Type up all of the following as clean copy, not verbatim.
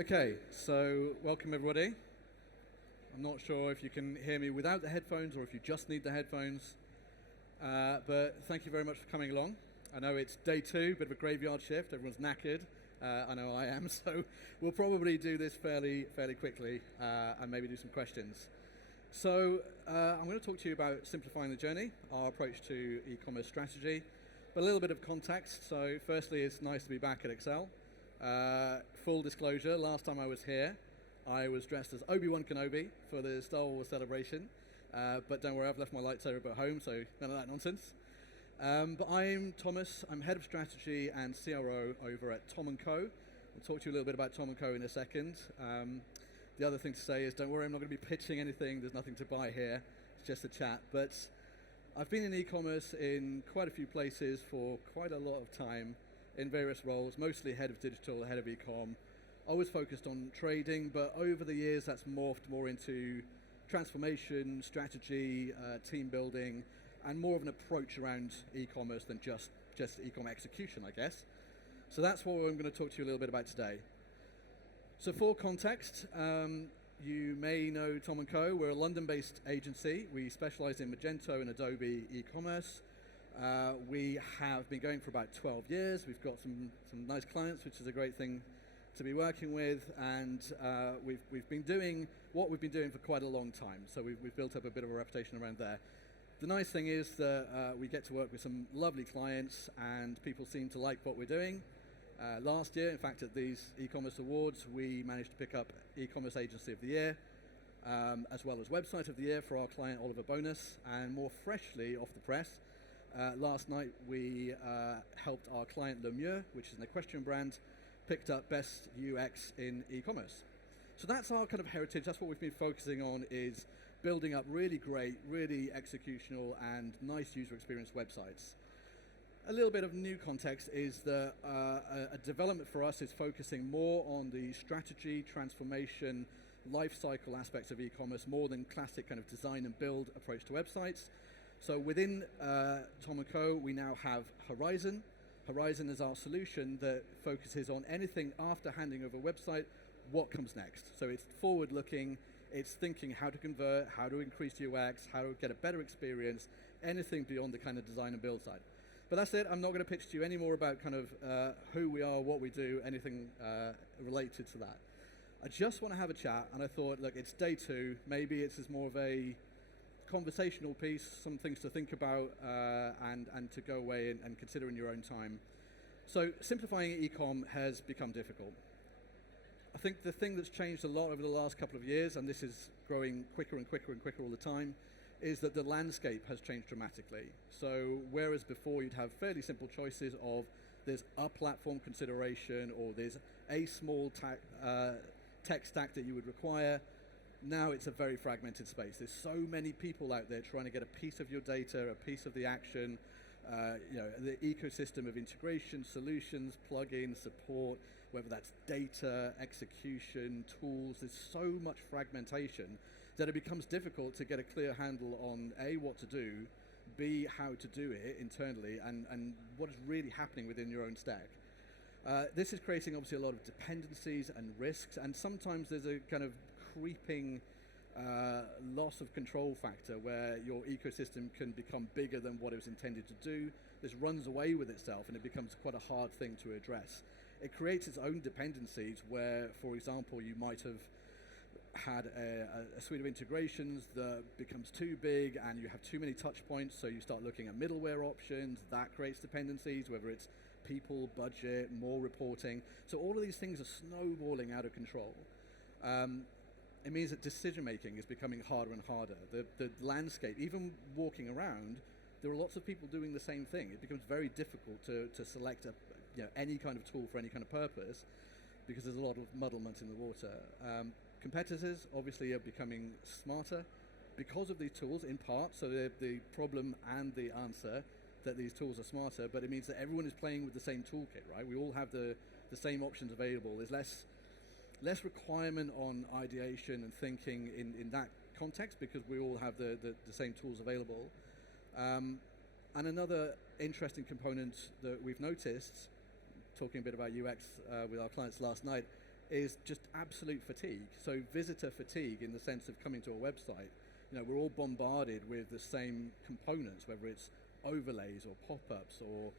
Okay, so welcome everybody. I'm not sure if you can hear me without the headphones or if you just need the headphones, but thank you very much for coming along. I know it's day 2, bit of a graveyard shift, everyone's knackered. I know I am, so we'll probably do this fairly quickly and maybe do some questions. So I'm going to talk to you about simplifying the journey, our approach to e-commerce strategy, but a little bit of context. So firstly, it's nice to be back at Excel. Full disclosure, last time I was here, I was dressed as Obi-Wan Kenobi for the Star Wars celebration, but don't worry, I've left my lightsaber at home, so none of that nonsense. But I'm Thomas, I'm Head of Strategy and CRO over at Tom & Co. I'll talk to you a little bit about Tom & Co in a second. The other thing to say is, don't worry, I'm not going to be pitching anything, there's nothing to buy here, it's just a chat. But I've been in e-commerce in quite a few places for quite a lot of time, in various roles, mostly head of digital, head of e-com, always focused on trading, but over the years that's morphed more into transformation, strategy, team building, and more of an approach around e-commerce than just e-com execution, I guess. So that's what I'm going to talk to you a little bit about today. So for context, you may know Tom & Co. We're a London-based agency. We specialize in Magento and Adobe e-commerce. We have been going for about 12 years. We've got some nice clients, which is a great thing to be working with, and we've been doing what we've been doing for quite a long time. So we've built up a bit of a reputation around there. The nice thing is that we get to work with some lovely clients, and people seem to like what we're doing. Last year, in fact, at these e-commerce awards, we managed to pick up e-commerce agency of the year, as well as website of the year for our client Oliver Bonus, and more freshly off the press, last night we helped our client Lemieux, which is an equestrian brand, picked up best UX in e-commerce. So that's our kind of heritage. That's what we've been focusing on, is building up really great, really executional and nice user experience websites. A little bit of new context is that a development for us is focusing more on the strategy, transformation, life cycle aspects of e-commerce, more than classic kind of design and build approach to websites. So within Tom & Co, we now have Horizon. Horizon is our solution that focuses on anything after handing over a website, what comes next. So it's forward-looking, it's thinking how to convert, how to increase UX, how to get a better experience, anything beyond the kind of design and build side. But that's it, I'm not going to pitch to you any more about kind of who we are, what we do, anything related to that. I just want to have a chat, and I thought, look, it's day 2, maybe it's more of a conversational piece, some things to think about and to go away and consider in your own time. So simplifying e-com has become difficult. I think the thing that's changed a lot over the last couple of years, and this is growing quicker and quicker and quicker all the time, is that the landscape has changed dramatically. So whereas before you'd have fairly simple choices of there's a platform consideration or there's a small tech stack that you would require, now it's a very fragmented space. There's so many people out there trying to get a piece of your data, a piece of the action, the ecosystem of integration, solutions, plugins, support, whether that's data, execution, tools. There's so much fragmentation that it becomes difficult to get a clear handle on A, what to do, B, how to do it internally, and what is really happening within your own stack. This is creating obviously a lot of dependencies and risks, and sometimes there's a kind of creeping loss of control factor where your ecosystem can become bigger than what it was intended to do. This runs away with itself and it becomes quite a hard thing to address. It creates its own dependencies where, for example, you might have had a suite of integrations that becomes too big and you have too many touch points, so you start looking at middleware options. That creates dependencies, whether it's people, budget, more reporting. So all of these things are snowballing out of control. It means that decision making is becoming harder and harder. The landscape, even walking around, there are lots of people doing the same thing. It becomes very difficult to select any kind of tool for any kind of purpose because there's a lot of muddlement in the water. Competitors obviously are becoming smarter because of these tools in part, so the problem and the answer that these tools are smarter, but it means that everyone is playing with the same toolkit, right? We all have the same options available. There's less requirement on ideation and thinking in that context because we all have the same tools available. And another interesting component that we've noticed, talking a bit about UX with our clients last night, is just absolute fatigue. So visitor fatigue in the sense of coming to a website. We're all bombarded with the same components, whether it's overlays or pop-ups or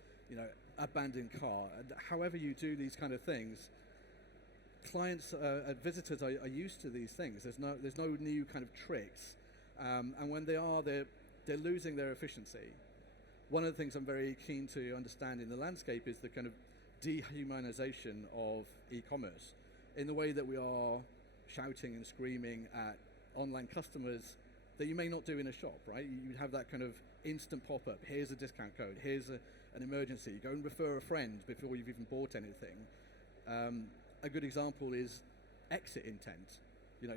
abandoned cart. And however you do these kind of things, clients and visitors are used to these things. There's no new kind of tricks, and when they are, they're losing their efficiency. One of the things I'm very keen to understand in the landscape is the kind of dehumanization of e-commerce, in the way that we are shouting and screaming at online customers that you may not do in a shop, right? You have that kind of instant pop-up. Here's a discount code. Here's an emergency. Go and refer a friend before you've even bought anything. A good example is exit intent.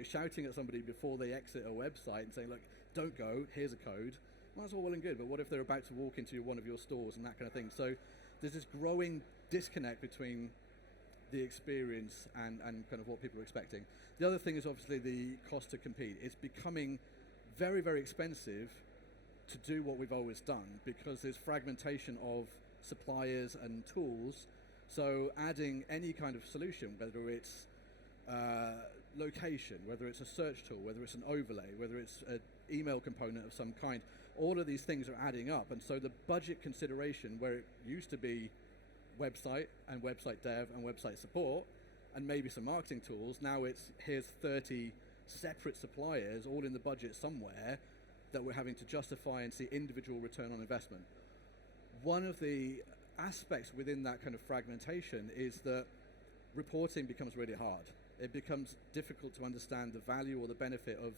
Shouting at somebody before they exit a website and saying, look, don't go, here's a code. Well, that's all well and good, but what if they're about to walk into one of your stores and that kind of thing? So there's this growing disconnect between the experience and kind of what people are expecting. The other thing is obviously the cost to compete. It's becoming very, very expensive to do what we've always done because there's fragmentation of suppliers and tools. So adding any kind of solution, whether it's location, whether it's a search tool, whether it's an overlay, whether it's an email component of some kind, all of these things are adding up. And so the budget consideration, where it used to be website and website dev and website support and maybe some marketing tools, now it's here's 30 separate suppliers all in the budget somewhere that we're having to justify and see individual return on investment. One of the aspects within that kind of fragmentation is that reporting becomes really hard. It becomes difficult to understand the value or the benefit of,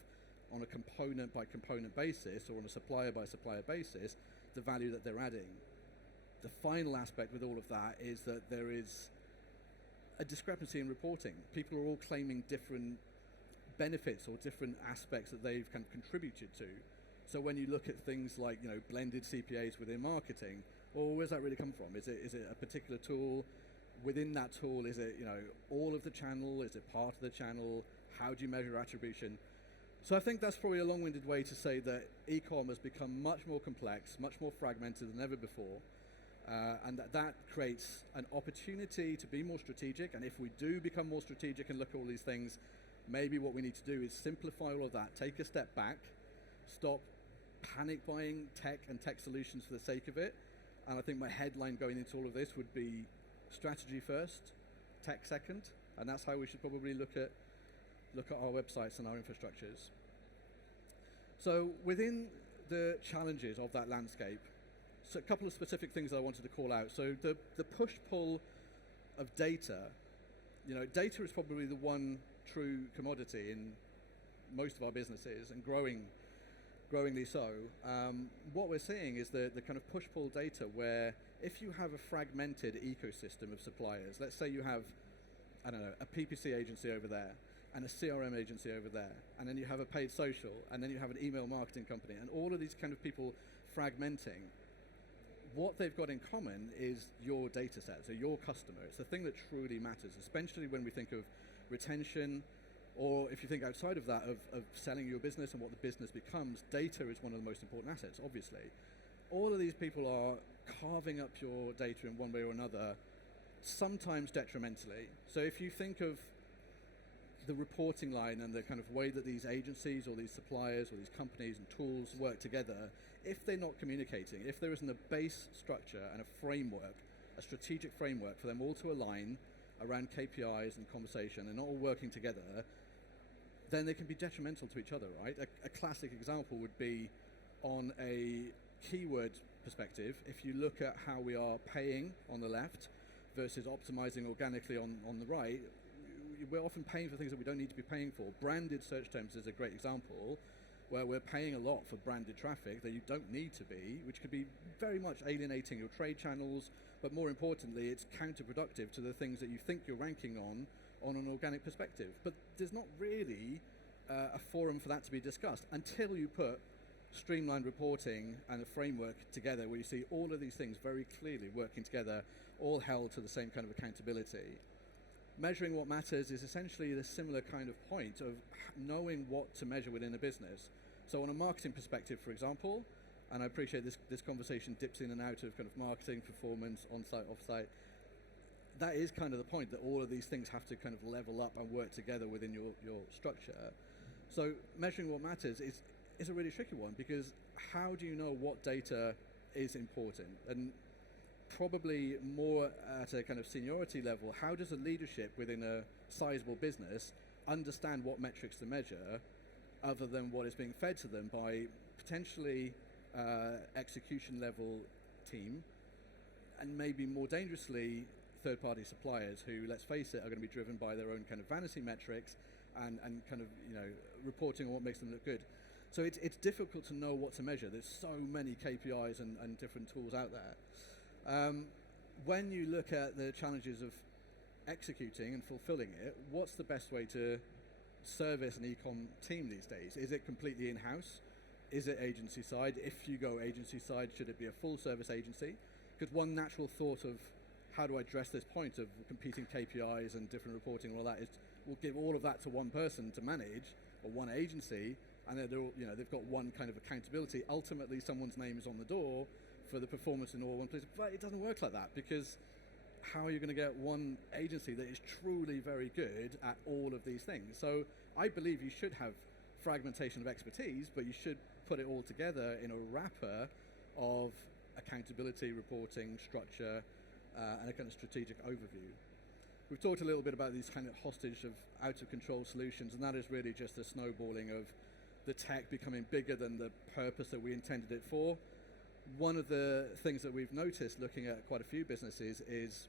on a component by component basis or on a supplier by supplier basis, the value that they're adding. The final aspect with all of that is that there is a discrepancy in reporting. People are all claiming different benefits or different aspects that they've kind of contributed to. So when you look at things like blended CPAs within marketing, well, where's that really come from? Is it a particular tool? Within that tool, is it all of the channel? Is it part of the channel? How do you measure attribution? So I think that's probably a long-winded way to say that e-com has become much more complex, much more fragmented than ever before, and that creates an opportunity to be more strategic. And if we do become more strategic and look at all these things, maybe what we need to do is simplify all of that, take a step back, stop panic buying tech and tech solutions for the sake of it. And I think my headline going into all of this would be strategy first, tech second, and that's how we should probably look at our websites and our infrastructures. So within the challenges of that landscape, so a couple of specific things I wanted to call out. So the push-pull of data, data is probably the one true commodity in most of our businesses, and growingly so. What we're seeing is the kind of push-pull data where if you have a fragmented ecosystem of suppliers, let's say you have, I don't know, a PPC agency over there and a CRM agency over there, and then you have a paid social, and then you have an email marketing company, and all of these kind of people fragmenting, what they've got in common is your data set, so your customer. It's the thing that truly matters, especially when we think of retention, or if you think outside of that, of selling your business and what the business becomes. Data is one of the most important assets, obviously. All of these people are carving up your data in one way or another, sometimes detrimentally. So if you think of the reporting line and the kind of way that these agencies or these suppliers or these companies and tools work together, if they're not communicating, if there isn't a base structure and a framework, a strategic framework for them all to align around KPIs and conversation and all working together, then they can be detrimental to each other, right? A classic example would be on a keyword perspective. If you look at how we are paying on the left versus optimizing organically on the right, we're often paying for things that we don't need to be paying for. Branded search terms is a great example where we're paying a lot for branded traffic that you don't need to be, which could be very much alienating your trade channels, but more importantly, it's counterproductive to the things that you think you're ranking on an organic perspective. But there's not really a forum for that to be discussed until you put streamlined reporting and a framework together where you see all of these things very clearly working together, all held to the same kind of accountability. Measuring what matters is essentially the similar kind of point of knowing what to measure within a business. So on a marketing perspective, for example, and I appreciate this conversation dips in and out of kind of marketing, performance, on-site, off-site. that is kind of the point, that all of these things have to kind of level up and work together within your structure. So measuring what matters is a really tricky one, because how do you know what data is important? And probably more at a kind of seniority level, how does a leadership within a sizable business understand what metrics to measure other than what is being fed to them by potentially execution level team, and maybe more dangerously third-party suppliers who, let's face it, are going to be driven by their own kind of vanity metrics and kind of, you know, reporting on what makes them look good. So it's difficult to know what to measure. There's so many KPIs and different tools out there. When you look at the challenges of executing and fulfilling it, what's the best way to service an e-com team these days? Is it completely in-house? Is it agency side? If you go agency side, should it be a full service agency? Because one natural thought of how do I address this point of competing KPIs and different reporting and all that is we'll give all of that to one person to manage, or one agency, and they're all, you know, they've got one kind of accountability. Ultimately, someone's name is on the door for the performance in all one place. But it doesn't work like that, because how are you going to get one agency that is truly very good at all of these things? So I believe you should have fragmentation of expertise, but you should put it all together in a wrapper of accountability, reporting, structure, and a kind of strategic overview. We've talked a little bit about these kind of hostage of out of control solutions, and that is really just a snowballing of the tech becoming bigger than the purpose that we intended it for. One of the things that we've noticed looking at quite a few businesses is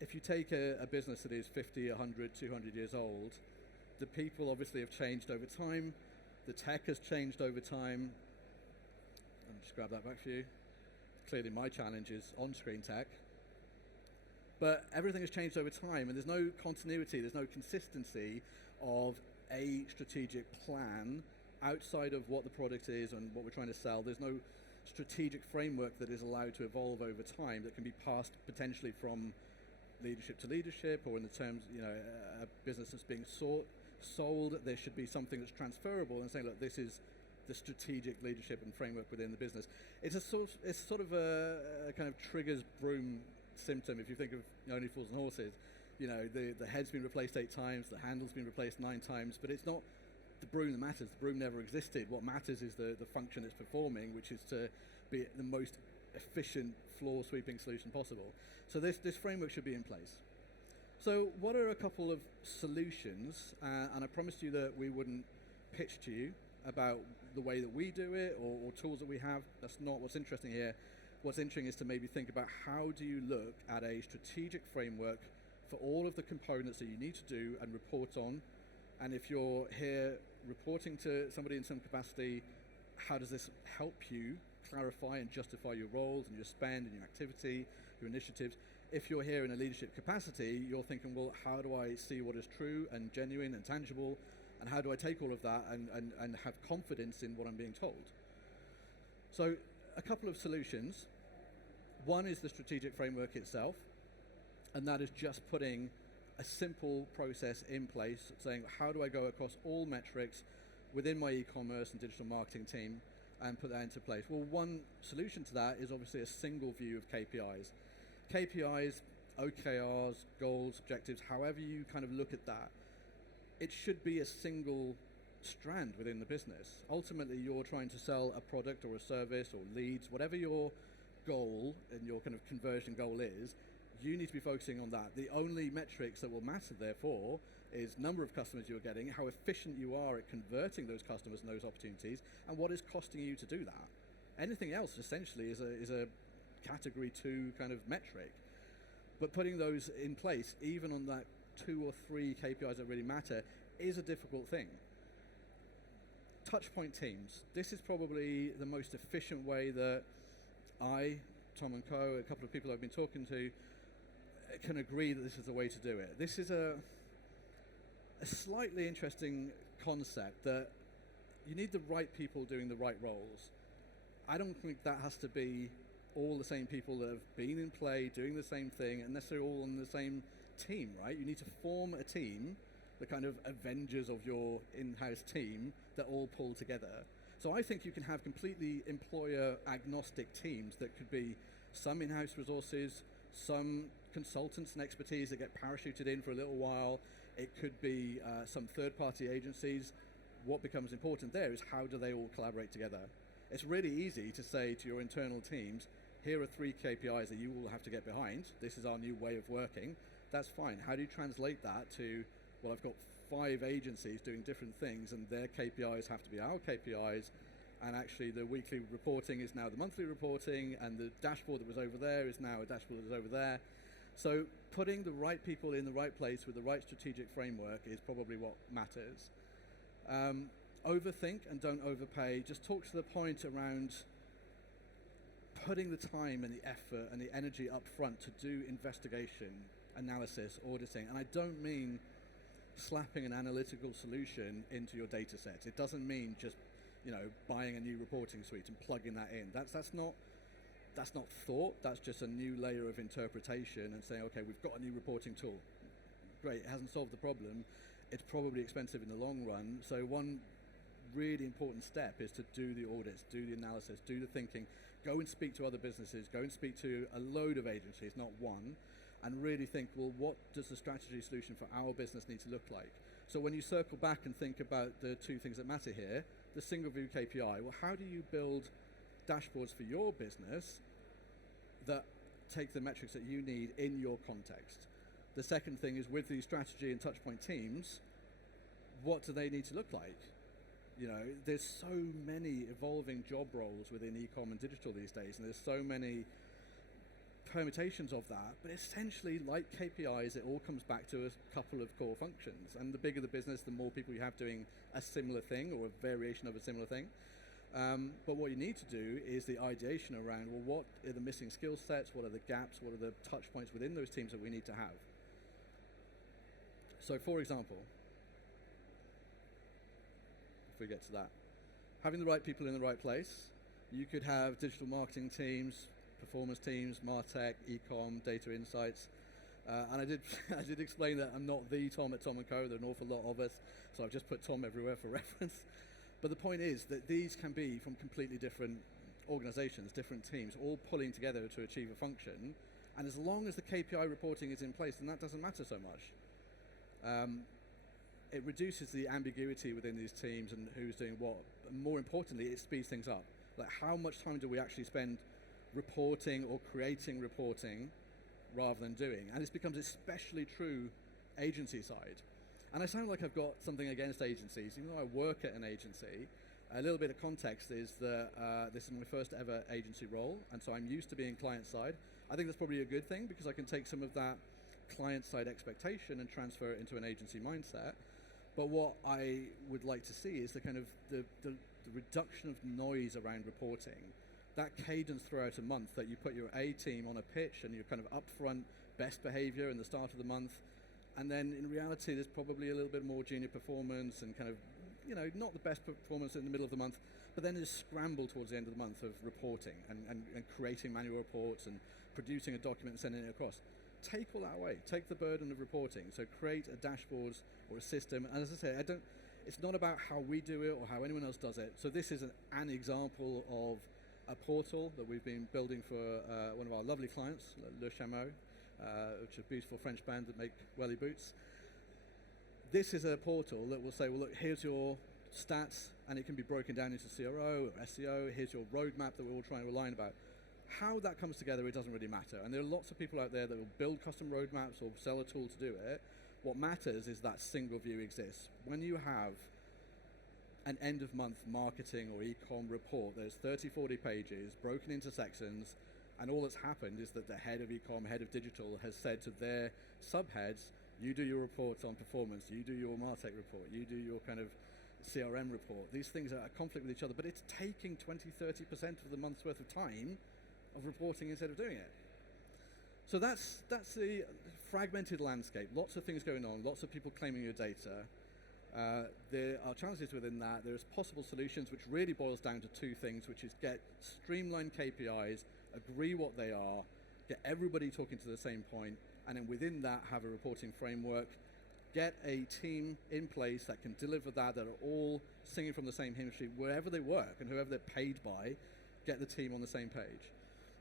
if you take a business that is 50, 100, 200 years old, the people obviously have changed over time, the tech has changed over time. Let me just grab that back for you. Clearly my challenge is on-screen tech. But everything has changed over time, and there's no continuity, there's no consistency of a strategic plan outside of what the product is and what we're trying to sell. There's no strategic framework that is allowed to evolve over time that can be passed potentially from leadership to leadership, or in the terms, you know, a business that's being sold, there should be something that's transferable and saying, look, this is the strategic leadership and framework within the business. It's sort of a kind of triggers broom symptom. If you think of Only Fools and Horses, you know, the head's been replaced 8 times, the handle's been replaced 9 times, but it's not the broom that matters. The broom never existed. What matters is the function it's performing, which is to be the most efficient floor sweeping solution possible. So this framework should be in place. So what are a couple of solutions? And I promised you that we wouldn't pitch to you about the way that we do it or tools that we have. That's not what's interesting here. What's interesting is to maybe think about how do you look at a strategic framework for all of the components that you need to do and report on. And if you're here reporting to somebody in some capacity, how does this help you clarify and justify your roles and your spend and your activity, your initiatives? If you're here in a leadership capacity, you're thinking, well, how do I see what is true and genuine and tangible, and how do I take all of that and have confidence in what I'm being told? So a couple of solutions. One is the strategic framework itself, and that is just putting a simple process in place, saying how do I go across all metrics within my e-commerce and digital marketing team and put that into place? Well, one solution to that is obviously a single view of KPIs. KPIs, OKRs, goals, objectives, however you kind of look at that, it should be a single strand within the business. Ultimately, you're trying to sell a product or a service or leads, whatever your goal and your kind of conversion goal is, you need to be focusing on that. The only metrics that will matter, therefore, is number of customers you're getting, how efficient you are at converting those customers and those opportunities, and what is costing you to do that. Anything else, essentially, is a category 2 kind of metric. But putting those in place, even on that 2 or 3 KPIs that really matter, is a difficult thing. Touchpoint teams. This is probably the most efficient way that I, Tom and Co, a couple of people I've been talking to, can agree that this is the way to do it. This is a slightly interesting concept that you need the right people doing the right roles. I don't think that has to be all the same people that have been in play doing the same thing unless they're all on the same team, right? You need to form a team, the kind of Avengers of your in-house team that all pull together. So I think you can have completely employer agnostic teams that could be some in-house resources, some consultants and expertise that get parachuted in for a little while. It could be some third-party agencies. What becomes important there is how do they all collaborate together? It's really easy to say to your internal teams, here are 3 KPIs that you all have to get behind. This is our new way of working. That's fine. How do you translate that to, well, I've got 5 agencies doing different things and their KPIs have to be our KPIs, and actually the weekly reporting is now the monthly reporting, and the dashboard that was over there is now a dashboard that is over there. So putting the right people in the right place with the right strategic framework is probably what matters. Overthink and don't overpay. Just talk to the point around putting the time and the effort and the energy up front to do investigation, analysis, auditing. And I don't mean slapping an analytical solution into your data sets. It doesn't mean just, buying a new reporting suite and plugging that in. That's not thought. That's just a new layer of interpretation and saying, okay, we've got a new reporting tool. Great, it hasn't solved the problem. It's probably expensive in the long run. So one really important step is to do the audits, do the analysis, do the thinking, go and speak to other businesses, go and speak to a load of agencies, not one, and really think, well, what does the strategy solution for our business need to look like? So when you circle back and think about the 2 things that matter here, the single view KPI, well, how do you build dashboards for your business that take the metrics that you need in your context? The second thing is, with these strategy and touchpoint teams, what do they need to look like? There's so many evolving job roles within e-com and digital these days, and there's so many permutations of that, but essentially, like KPIs, it all comes back to a couple of core functions. And the bigger the business, the more people you have doing a similar thing or a variation of a similar thing. But what you need to do is the ideation around, well, what are the missing skill sets? What are the gaps? What are the touch points within those teams that we need to have? So, for example, if we get to that, having the right people in the right place, you could have digital marketing teams, performance teams, MarTech, e-com, data insights. And I did explain that I'm not the Tom at Tom & Co. There are an awful lot of us, so I've just put Tom everywhere for reference. But the point is that these can be from completely different organizations, different teams, all pulling together to achieve a function. And as long as the KPI reporting is in place, then that doesn't matter so much. It reduces the ambiguity within these teams and who's doing what. But more importantly, it speeds things up. Like, how much time do we actually spend reporting or creating reporting rather than doing? And this becomes especially true agency side. And I sound like I've got something against agencies, even though I work at an agency. A little bit of context is that this is my first ever agency role, and so I'm used to being client side. I think that's probably a good thing, because I can take some of that client side expectation and transfer it into an agency mindset. But what I would like to see is the kind of the reduction of noise around reporting. That cadence throughout a month, that you put your A team on a pitch and you're kind of upfront best behavior in the start of the month, and then in reality there's probably a little bit more junior performance and kind of, not the best performance in the middle of the month, but then there's scramble towards the end of the month of reporting and creating manual reports and producing a document and sending it across. Take all that away. Take the burden of reporting. So create a dashboard or a system. And as I say, it's not about how we do it or how anyone else does it. So this is an example of a portal that we've been building for one of our lovely clients, Le Chameau, which is a beautiful French band that make welly boots. This is a portal that will say, well, look, here's your stats, and it can be broken down into CRO or SEO. Here's your roadmap that we're all trying to align about. How that comes together, it doesn't really matter. And there are lots of people out there that will build custom roadmaps or sell a tool to do it. What matters is that single view exists. When you have an end-of-month marketing or e-com report, there's 30, 40 pages broken into sections, and all that's happened is that the head of e-com, head of digital, has said to their subheads, you do your reports on performance, you do your MarTech report, you do your kind of CRM report. These things are at conflict with each other, but it's taking 20, 30% of the month's worth of time of reporting instead of doing it. So that's the fragmented landscape. Lots of things going on, lots of people claiming your data. There are challenges within that. There's possible solutions, which really boils down to 2 things, which is get streamlined KPIs, agree what they are, get everybody talking to the same point, and then within that have a reporting framework, get a team in place that can deliver that are all singing from the same hymn sheet wherever they work and whoever they're paid by, get the team on the same page.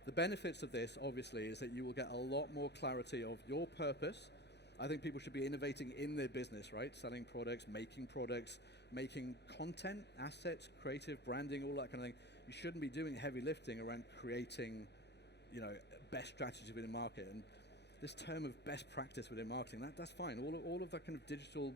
The benefits of this, obviously, is that you will get a lot more clarity of your purpose. I think people should be innovating in their business, right? Selling products, making content, assets, creative, branding, all that kind of thing. You shouldn't be doing heavy lifting around creating, best strategy within market. And this term of best practice within marketing, that's fine. All of that kind of digital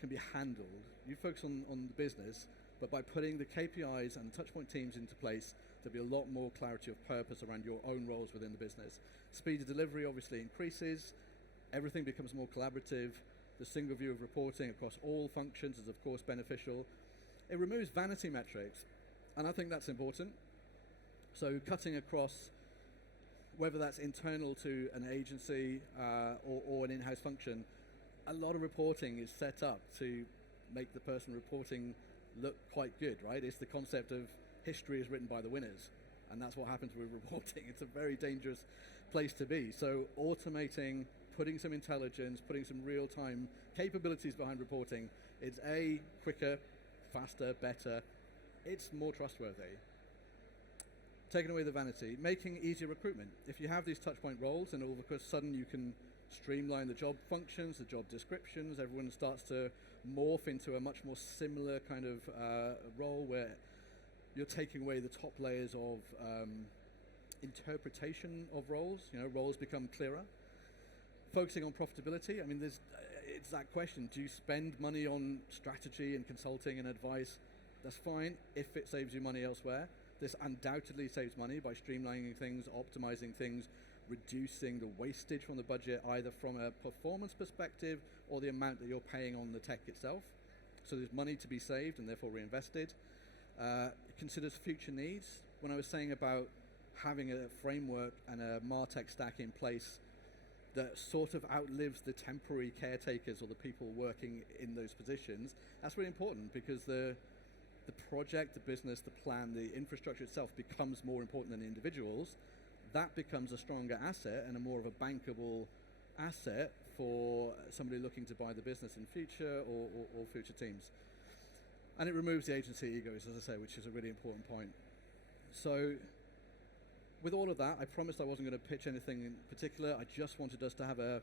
can be handled. You focus on the business, but by putting the KPIs and touchpoint teams into place, there'll be a lot more clarity of purpose around your own roles within the business. Speed of delivery obviously increases. Everything becomes more collaborative. The single view of reporting across all functions is of course beneficial. It removes vanity metrics, and I think that's important. So cutting across, whether that's internal to an agency or an in-house function, a lot of reporting is set up to make the person reporting look quite good, right? It's the concept of history is written by the winners, and that's what happens with reporting. It's a very dangerous place to be. So automating, putting some intelligence, putting some real-time capabilities behind reporting, it's quicker, faster, better. It's more trustworthy. Taking away the vanity, making easier recruitment. If you have these touchpoint roles, and all of a sudden you can streamline the job functions, the job descriptions, everyone starts to morph into a much more similar kind of role where you're taking away the top layers of interpretation of roles. Roles become clearer. Focusing on profitability. I mean, it's that question: do you spend money on strategy and consulting and advice? That's fine if it saves you money elsewhere. This undoubtedly saves money by streamlining things, optimizing things, reducing the wastage from the budget, either from a performance perspective or the amount that you're paying on the tech itself. So there's money to be saved and therefore reinvested. It considers future needs. When I was saying about having a framework and a MarTech stack in place that sort of outlives the temporary caretakers or the people working in those positions, that's really important, because the project, the business, the plan, the infrastructure itself becomes more important than individuals. That becomes a stronger asset and a more of a bankable asset for somebody looking to buy the business in future or future teams. And it removes the agency egos, as I say, which is a really important point. So with all of that, I promised I wasn't going to pitch anything in particular. I just wanted us to have a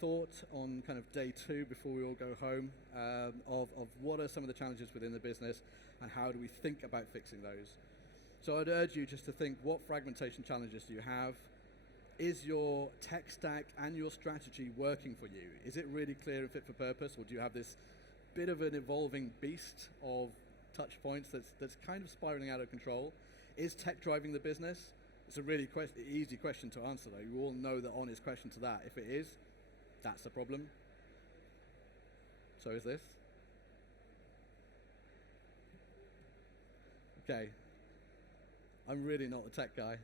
thought on kind of day 2 before we all go home of what are some of the challenges within the business and how do we think about fixing those. So I'd urge you just to think, what fragmentation challenges do you have? Is your tech stack and your strategy working for you? Is it really clear and fit for purpose, or do you have this bit of an evolving beast of touch points that's kind of spiraling out of control? Is tech driving the business? It's a really easy question to answer, though. You all know the honest question to that. If it is, that's a problem. So is this. Okay. I'm really not the tech guy.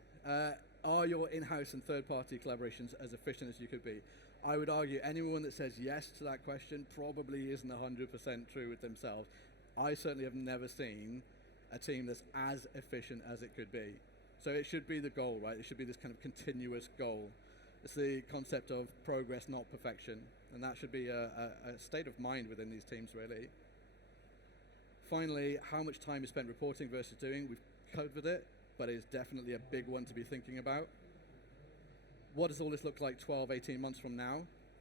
Are your in-house and third-party collaborations as efficient as you could be? I would argue anyone that says yes to that question probably isn't 100% true with themselves. I certainly have never seen a team that's as efficient as it could be. So it should be the goal, right? It should be this kind of continuous goal. It's the concept of progress, not perfection. And that should be a state of mind within these teams, really. Finally, how much time is spent reporting versus doing? We've covered it, but it's definitely a big one to be thinking about. What does all this look like 12, 18 months from now?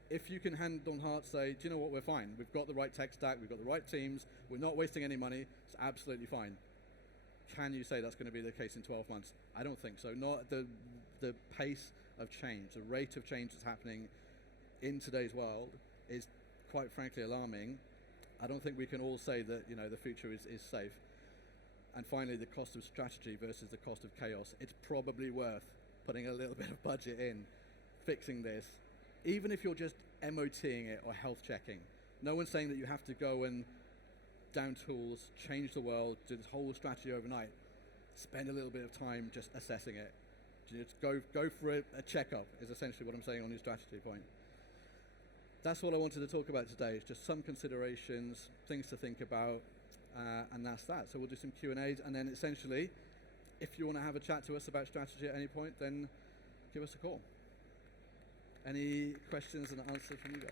If you can hand on heart say, do you know what, we're fine. We've got the right tech stack, we've got the right teams, we're not wasting any money, it's absolutely fine. Can you say that's going to be the case in 12 months? I don't think so. Not the pace of change, the rate of change that's happening in today's world is quite frankly alarming. I don't think we can all say that the future is safe. And finally, the cost of strategy versus the cost of chaos. It's probably worth putting a little bit of budget in, fixing this, even if you're just MOTing it or health checking. No one's saying that you have to go and down tools, change the world, do this whole strategy overnight. Spend a little bit of time just assessing it. Just go for a checkup is essentially what I'm saying on your strategy point. That's what I wanted to talk about today. It's just some considerations, things to think about, and that's that. So we'll do some Q&As, and then essentially, if you want to have a chat to us about strategy at any point, then give us a call. Any questions and answers from you guys?